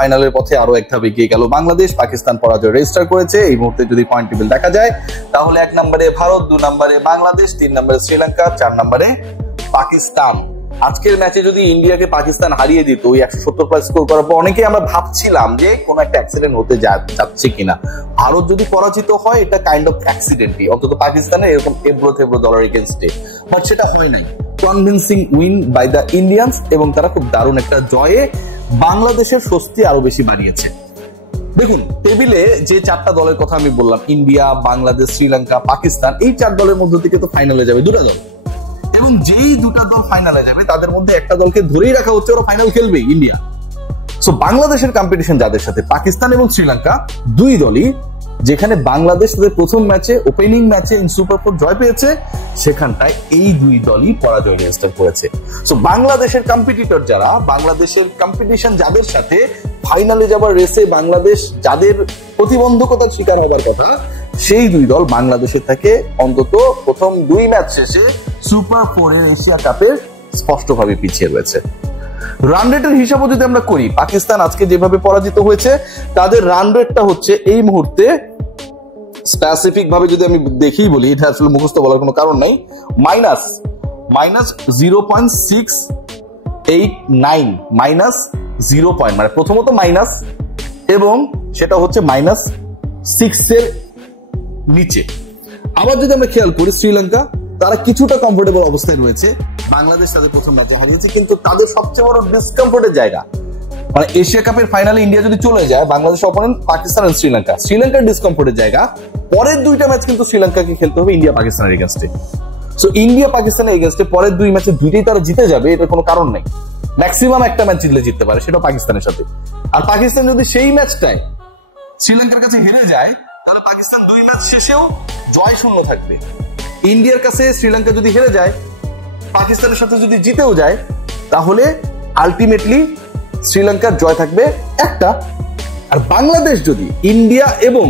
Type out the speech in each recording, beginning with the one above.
ফাইনালের পথে আরো এক ধাপ এগিয়ে গেল বাংলাদেশ। পাকিস্তান পরাজয় রেজিস্টার করেছে। এই মুহূর্তে যদি পয়েন্ট টেবিল দেখা যায় তাহলে 1 নম্বরে ভারত, 2 নম্বরে বাংলাদেশ, 3 নম্বরে শ্রীলঙ্কা, 4 নম্বরে পাকিস্তান। আজকের ম্যাচে যদি ইন্ডিয়াকে পাকিস্তান হারিয়ে দিত ওই 170+ স্কোর করার পর, অনেকে আমরা ভাবছিলাম যে কোনো একটা অ্যাক্সিডেন্ট হতে যাচ্ছে কিনা। ভারত যদি পরাজিত হয় এটা কাইন্ড অফ অ্যাক্সিডেন্টই, অন্তত পাকিস্তানের এরকম এবড়ো থেবড়ো দলের এগেইনস্টে, বাট সেটা হয় নাই। Convincing win by the Indians, এবং তারা খুব দারুণ একটা জয়ে বাংলাদেশের স্বস্তি আরো বেশি বাড়িয়েছে। দেখুন টেবিলে যে 4টা দলের কথা আমি বললাম, ইন্ডিয়া, বাংলাদেশ, শ্রীলঙ্কা, পাকিস্তান, এই 4 দলের মধ্য থেকে তো ফাইনালে যাবে 2টা দল, এবং যেই 2টা দল ফাইনালে যাবে তাদের মধ্যে একটা দলকে ধরেই রাখা হচ্ছে ওরা ফাইনাল খেলবে, ইন্ডিয়া। সো বাংলাদেশের কম্পিটিশন যাদের সাথে, পাকিস্তান এবং শ্রীলঙ্কা, 2 দলই যেখানে বাংলাদেশ তাদের প্রথম ম্যাচে ওপেনিং ম্যাচে সুপার 4 জয় পেয়েছে, সেখানটায় এই 2 দলই পরাজয় রেজিস্টার করেছে। সো বাংলাদেশের কম্পিটিটর যারা, বাংলাদেশের কম্পিটিশন যাদের সাথে ফাইনালে যাবার রেসে বাংলাদেশ যাদের প্রতিবন্ধকতার শিকার হবার কথা, সেই 2 দল বাংলাদেশের থেকে অন্তত প্রথম 2 ম্যাচ শেষে সুপার 4 এর এশিয়া কাপের স্পষ্টভাবে পিছিয়ে রয়েছে। রান রেটের হিসাবও যদি আমরা করি, পাকিস্তান আজকে যেভাবে পরাজিত হয়েছে তাদের রান রেটটা হচ্ছে এই মুহূর্তে, স্পেসিফিক ভাবে যদি আমি দেখি বলি, এটা আসলে মুখস্থ বলার কোনো কারণ নাই, -0.689, -0 পয়েন্ট, মানে প্রথমত মাইনাস এবং সেটা হচ্ছে -6 এর নিচে। আবার যদি আমরা খেয়াল করি শ্রীলঙ্কা, তারা কিছুটা কমফোর্টেবল অবস্থায় রয়েছে। বাংলাদেশ তাদের প্রথম ম্যাচে হারিয়েছে, কিন্তু তাদের সবচেয়ে বড় ডিসকমফোর্টের জায়গা, মানে এশিয়া কাপের ফাইনালে ইন্ডিয়া যদি চলে যায়, বাংলাদেশ অপোনেন্ট পাকিস্তান আর শ্রীলঙ্কা, শ্রীলঙ্কার ডিসকমফোর্টের জায়গা, পরের 2টা ম্যাচ কিন্তু শ্রীলঙ্কাকে খেলতে হবে ইন্ডিয়া পাকিস্তানের এগেইনস্টে। সো ইন্ডিয়া পাকিস্তানের এগেইনস্টে পরের 2 ম্যাচে 2টাই তারা জিতে যাবে, এটার কোনো কারণ নেই। ম্যাক্সিমাম একটা ম্যাচ জিততে পারে, সেটা পাকিস্তানের সাথে। আর পাকিস্তান যদি সেই ম্যাচটায় শ্রীলঙ্কার কাছে হেরে যায়, তাহলে পাকিস্তান 2 ম্যাচ শেষেও জয় শূন্য থাকবে। ইন্ডিয়ার কাছে শ্রীলঙ্কা যদি হেরে যায়, পাকিস্তানের সাথে যদি জিতেও যায়, তাহলে আলটিমেটলি শ্রীলঙ্কার জয় থাকবে একটা। আর বাংলাদেশ যদি ইন্ডিয়া এবং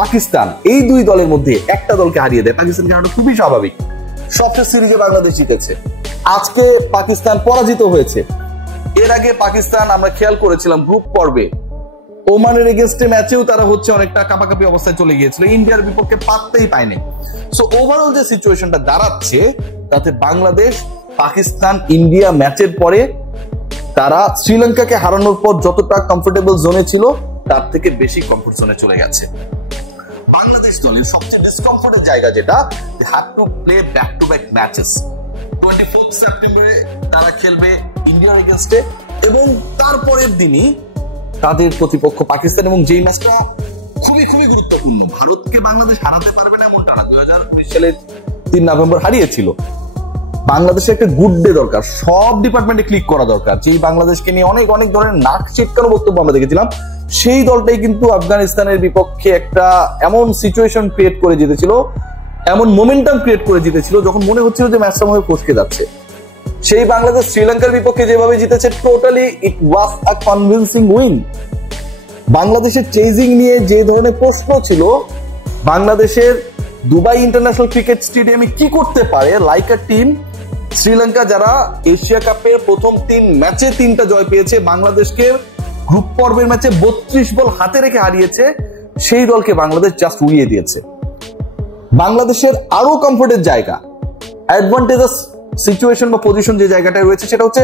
পাকিস্তান এই 2 দলের মধ্যে একটা দলকে হারিয়ে দেয়, পাকিস্তানকে হারানো খুবই স্বাভাবিক। সবচেয়ে সিরিজে বাংলাদেশ জিতেছে, আজকে পাকিস্তান পরাজিত হয়েছে। এর আগে পাকিস্তান আমরা খেয়াল করেছিলাম গ্রুপ পর্বে ওমানের এগেইনস্টে ম্যাচেও তারা হচ্ছে অনেকটা কাপাকাপি অবস্থায় চলে গিয়েছিল, ইন্ডিয়ার বিপক্ষে পারতেই পায়নি। সো ওভারঅল যে সিচুয়েশনটা দাঁড়াচ্ছে, তাতে বাংলাদেশ পাকিস্তান ইন্ডিয়া ম্যাচের পরে তারা শ্রীলঙ্কাকে হারানোর পর যতটা কমফোর্টেবল জোনে ছিল তার থেকে বেশি কমফোর্ট জোনে চলে গেছে। বাংলাদেশ দলের সবচেয়ে ডিসকমফোর্টের জায়গা যেটা, they have to play back to back matches. 24 সেপ্টেম্বরে তারা খেলবে ইন্ডিয়ার এগেইনস্টে, এবং তারপরের দিনই তাদের প্রতিপক্ষ পাকিস্তান, এবং যেই ম্যাচটা খুবই খুবই গুরুত্বপূর্ণ। ভারতকে বাংলাদেশ হারাতে পারবে না এমনটা না, 2019 সালের 3 নভেম্বর হারিয়েছিল। বাংলাদেশের একটা গুড ডে দরকার, সব ডিপার্টমেন্টে ক্লিক করা দরকার। যেই বাংলাদেশকে নিয়ে অনেক অনেক ধরনের নাক চিটকানো বক্তব্য আমরা দেখেছিলাম, সেই দলটাই কিন্তু আফগানিস্তানের বিপক্ষে একটা এমন সিচুয়েশন ক্রিয়েট করে জিতেছিল, এমন মোমেন্টাম ক্রিয়েট করে জিতেছিল, যখন মনে হচ্ছিল যে ম্যাচটা মনে ফসকে যাচ্ছে। সেই বাংলাদেশ শ্রীলঙ্কার বিপক্ষে যেভাবে জিতেছে, টোটালি ইট ওয়াজ আ কনভিন্সিং উইন। বাংলাদেশের চেজিং নিয়ে যে ধরনের প্রশ্ন ছিল, বাংলাদেশের দুবাই ইন্টারন্যাশনাল ক্রিকেট স্টেডিয়ামে কি করতে পারে লাইক আ টিম, শ্রীলঙ্কা যারা এশিয়া কাপের প্রথম 3 ম্যাচে 3টা জয় পেয়েছে, বাংলাদেশকে গ্রুপ পর্বের ম্যাচে 32 বল হাতে রেখে হারিয়েছে, সেই দলকে বাংলাদেশ জাস্ট উড়িয়ে দিয়েছে। বাংলাদেশের আরো কমফোর্টের জায়গা, অ্যাডভান্টেজাস সিচুয়েশন বা পজিশন যে জায়গাটায় রয়েছে, সেটা হচ্ছে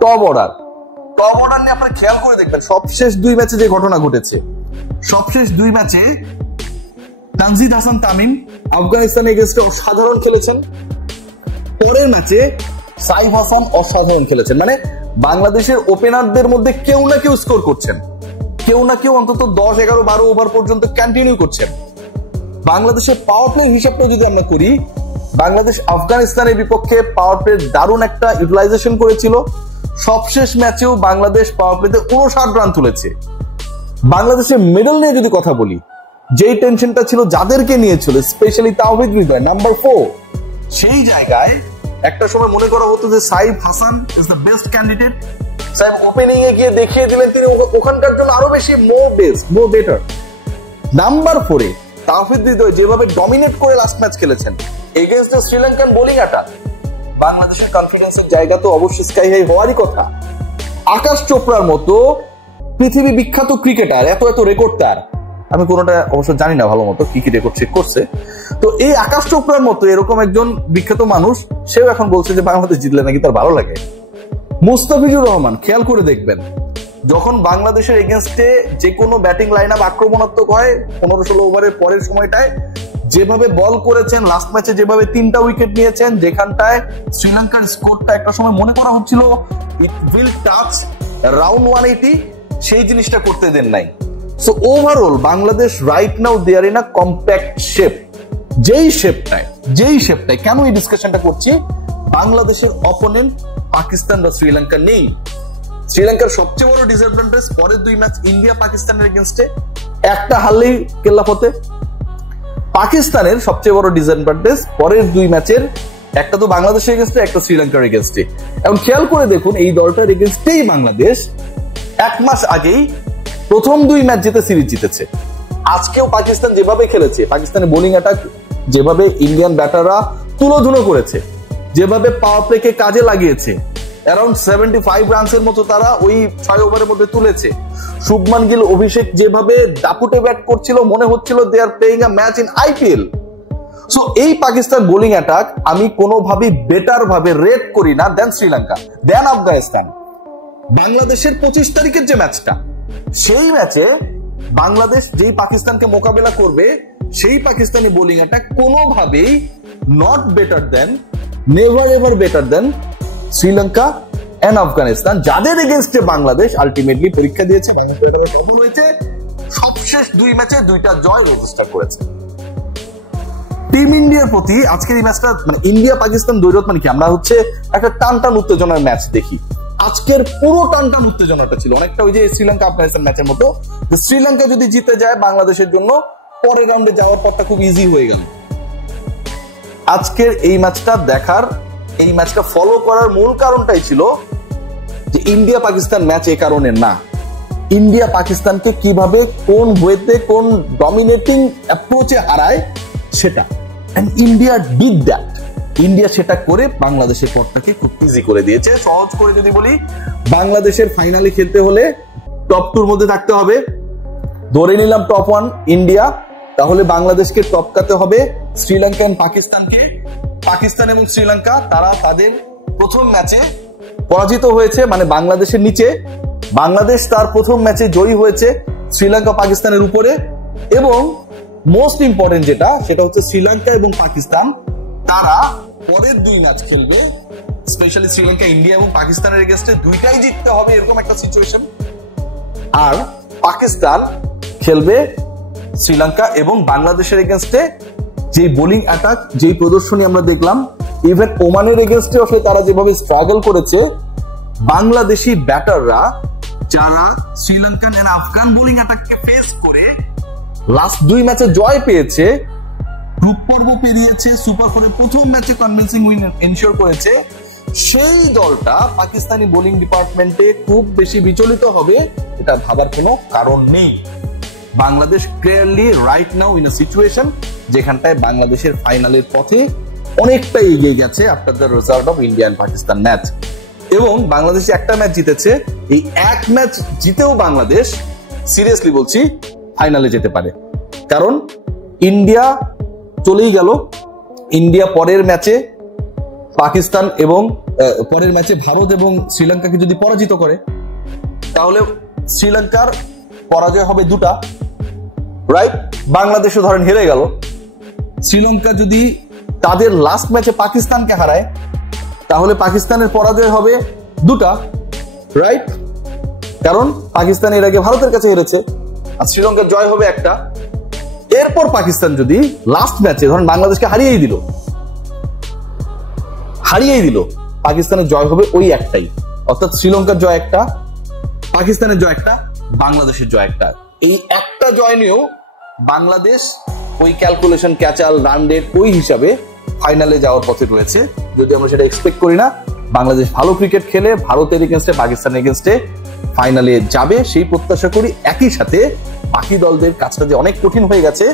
টপ অর্ডার। টপ অর্ডার নিয়ে আপনারা খেয়াল করে দেখবেন, সবশেষ 2 ম্যাচে যে ঘটনা ঘটেছে, সবশেষ 2 ম্যাচে তানজিদ হাসান তামিম আফগানিস্তানের এগেইনস্টে অসাধারণ খেলেছেন, পরের ম্যাচে সাইফ হাসান অসাধারণ খেলেছেন। মানে বাংলাদেশের ওপেনারদের মধ্যে কেউ না কেউ স্কোর করছেন, কেউ না কেউ অন্তত 10, 11, 12 ওভার পর্যন্ত কন্টিনিউ করছেন। বাংলাদেশের পাওয়ার প্লে হিসাবটা যদি আমরা করি, বাংলাদেশ আফগানিস্তানের বিপক্ষে পাওয়ার প্লে দারুণ একটা ইউটিলাইজেশন করেছিল। সবশেষ ম্যাচেও বাংলাদেশ পাওয়ার প্লেতে 59 রান তুলেছে। বাংলাদেশের মেডেল নিয়ে যদি কথা বলি, যেই টেনশনটা ছিল যাদেরকে নিয়েছিল, স্পেশালি তাওহিদ হৃদয় নাম্বার 4, সেই জায়গায় একটা সময় মনে করা হতো যে Saif Hasan is the best candidate. Saif opening এ গিয়ে দেখিয়ে দিলেন তিনি ওখানকার জন্য আরো বেশি মোর বেটার। নাম্বার 4 এ তাওহিদ হৃদয় যেভাবে ডমিনেট করে লাস্ট ম্যাচ খেলেছেন against the Sri Lankan bowling attack, বাংলাদেশের কনফিডেন্সের জায়গা তো অবশ্যই স্কাই হাই হওয়ারই কথা। আকাশ চোপড়ার মতো পৃথিবী বিখ্যাত ক্রিকেটার, এত এত রেকর্ড তার, আমি কোনোটা অবশ্য জানি না ভালো মতো কি কি রেকর্ড চেক করছে। তো এই আকাশ চোপড়ার মতো এরকম একজন বিখ্যাত মানুষ, সেও এখন বলছে যে বাংলাদেশ জিতলে নাকি তার ভালো লাগে। মুস্তাফিজুর রহমান, খেয়াল করে দেখবেন, যখন বাংলাদেশের এগেনস্টে যে কোনো ব্যাটিং লাইন আপ আক্রমণাত্মক হয় 15-16 ওভারের পরের সময়টায় যেভাবে বল করেছেন, লাস্ট ম্যাচে যেভাবে 3টা উইকেট নিয়েছেন, যেখানটায় শ্রীলঙ্কার স্কোরটা একটা সময় মনে করা হচ্ছিল ইট উইল টাচ রাউন্ড 180, সেই জিনিসটা করতে দেন নাই। So overall Bangladesh right now they are in a compact shape. যেই শেপটায় কেন এই ডিসকাশনটা করছি, বাংলাদেশের অপোনেন্ট পাকিস্তান বা শ্রীলঙ্কা নেই। শ্রীলঙ্কার সবচেয়ে বড় ডিসঅ্যাডভান্টেজ পরের 2 ম্যাচ ইন্ডিয়া পাকিস্তানের এগেইনস্টে একটা হারলেই কেল্লা ফতে। পাকিস্তানের সবচেয়ে বড় ডিসঅ্যাডভান্টেজ পরের 2 ম্যাচের একটা তো বাংলাদেশের এগেইনস্টে, একটা শ্রীলঙ্কার এগেইনস্টে। এখন খেয়াল করে দেখুন, এই দলটার এগেইনস্টেই বাংলাদেশ 1 মাস আগেই প্রথম 2 ম্যাচ জিতে সিরিজ জিতেছে। আজকেও পাকিস্তান যেভাবে খেলেছে, পাকিস্তানের বোলিং অ্যাটাক যেভাবে ইন্ডিয়ান ব্যাটাররা তুলোধুনো করেছে, যেভাবে পাওয়ার প্লেকে কাজে লাগিয়েছে, অ্যারাউন্ড 75 রানসের মতো তারা ওই 6 ওভারের মধ্যে তুলেছে। শুভমান গিল, অভিষেক যেভাবে দাপুটে ব্যাট করছিল, মনে হচ্ছিল they are playing a match in IPL. So এই পাকিস্তান বোলিং অ্যাটাক আমি কোনোভাবেই বেটার ভাবে রেট করি না দেন শ্রীলঙ্কা, দেন আফগানিস্তান। বাংলাদেশের 25 তারিখের যে ম্যাচটা, সেই ম্যাচে বাংলাদেশ যেই পাকিস্তানকে মোকাবেলা করবে, সেই পাকিস্তানি বোলিং অ্যাটাক কোনোভাবেই not better than, never ever better than Sri Lanka and Afghanistan, যাদের এগেইনস্টে বাংলাদেশ আলটিমেটলি পরীক্ষা দিয়েছে, বাংলাদেশ সফল হয়েছে, সবশেষ 2 ম্যাচে 2টা জয় রেজিস্টার করেছে। টিম ইন্ডিয়ার প্রতি আজকের এই ম্যাচটা মানে ইন্ডিয়া পাকিস্তান দ্বৈরথ মানে কি, আমরা হচ্ছে একটা টানটান উত্তেজনার ম্যাচ দেখি। আজকের পুরো টানটান উত্তেজনাটা ছিল অনেকটা ওই যে শ্রীলঙ্কা আফগানিস্তান ম্যাচের মতো, যে শ্রীলঙ্কা যদি জিতে যায় বাংলাদেশের জন্য পরের রাউন্ডে যাওয়ার পরটা খুব ইজি হয়ে গেল। আজকের এই ম্যাচটা দেখার, এই ম্যাচটা ফলো করার মূল কারণটাই ছিল যে ইন্ডিয়া পাকিস্তান ম্যাচ এই কারণে না, ইন্ডিয়া পাকিস্তানকে কিভাবে কোন ওয়েতে কোন ডমিনেটিং অ্যাপ্রোচে হারায় সেটা, and India did that. India সেটা করে বাংলাদেশের পথটাকে খুব ইজি করে দিয়েছে। সহজ করে যদি বলি, বাংলাদেশের ফাইনালে খেলতে হলে টপ 2 মধ্যে থাকতে হবে, ধরে নিলাম টপ 1 ইন্ডিয়া, তাহলে বাংলাদেশকে টপকাতে হবে শ্রীলঙ্কা এন্ড পাকিস্তানকে। পাকিস্তান এবং শ্রীলঙ্কা তারা তাদের প্রথম ম্যাচে পরাজিত হয়েছে, মানে বাংলাদেশের নিচে। বাংলাদেশ তার প্রথম ম্যাচে জয়ী হয়েছে শ্রীলঙ্কা পাকিস্তানের উপরে, এবং মোস্ট ইম্পর্টেন্ট যেটা, সেটা হচ্ছে শ্রীলঙ্কা এবং পাকিস্তান তারা পরের 2 ম্যাচ খেলবে, স্পেশালি শ্রীলঙ্কা ইন্ডিয়া এবং পাকিস্তানের এগেইনস্টে 2টাই জিততে হবে এরকম একটা সিচুয়েশন। আর পাকিস্তান খেলবে শ্রীলঙ্কা এবং বাংলাদেশের এগেইনস্টে যে বোলিং অ্যাটাক, যে প্রদর্শনী আমরা দেখলাম, ইভেন ওমানের এগেইনস্টে আসলে তারা যেভাবে স্ট্রাগল করেছে, বাংলাদেশি ব্যাটাররা যারা শ্রীলঙ্কান এন্ড আফগান বোলিং অ্যাটাককে ফেস করে লাস্ট 2 ম্যাচে জয় পেয়েছে, গ্রুপ পর্ব পেরিয়েছে, সুপার 4-এর প্রথম ম্যাচে কনভিন্সিং উইন এনশিওর করেছে, সেই দলটা পাকিস্তানি বোলিং ডিপার্টমেন্টে খুব বেশি বিচলিত হবে এটা ভাবার কোনো কারণ নেই। Bangladesh clearly right now in a situation যেখানটায় বাংলাদেশের ফাইনালের পথে অনেকটা এগিয়ে গেছে after the result of India and Pakistan match. এবং বাংলাদেশ একটা ম্যাচ জিতেছে, এই এক ম্যাচ জিতেও বাংলাদেশ সিরিয়াসলি বলছি ফাইনালে যেতে পারে, কারণ ইন্ডিয়া চলেই গেল। ইন্ডিয়া পরের ম্যাচে পাকিস্তান এবং পরের ম্যাচে ভারত এবং শ্রীলঙ্কাকে যদি পরাজিত করে, তাহলে শ্রীলঙ্কার পরাজয় হবে 2টা, রাইট? বাংলাদেশও ধরেন হেরে গেল। শ্রীলঙ্কা যদি তাদের লাস্ট ম্যাচে পাকিস্তানকে হারায়, তাহলে পাকিস্তানের পরাজয় হবে 2টা, রাইট? কারণ পাকিস্তান এর আগে ভারতের কাছে হেরেছে, আর শ্রীলঙ্কার জয় হবে 1টা। এরপর পাকিস্তান যদি লাস্ট ম্যাচে ধরেন বাংলাদেশকে হারিয়েই দিল, পাকিস্তানের জয় হবে ওই একটাই, অর্থাৎ শ্রীলঙ্কার জয় 1টা, পাকিস্তানের জয় 1টা, বাংলাদেশের জয় 1টা। এই একটা জয় নিয়েও বাংলাদেশ ওই ক্যালকুলেশন, ক্যাচাল, রান রেট ওই হিসাবে ফাইনালে যাওয়ার পথে রয়েছে, যদি আমরা সেটা এক্সপেক্ট করি না। বাংলাদেশ ভালো ক্রিকেট খেলে ভারতের এগেইনস্টে, পাকিস্তানের এগেইনস্টে ফাইনালে যাবে সেই প্রত্যাশা করি। একই সাথে বাকি দলদের কাজটা যে অনেক কঠিন হয়ে গেছে,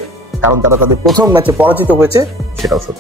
কারণ তারা তাদের প্রথম ম্যাচে পরাজিত হয়েছে, সেটাও সত্যি।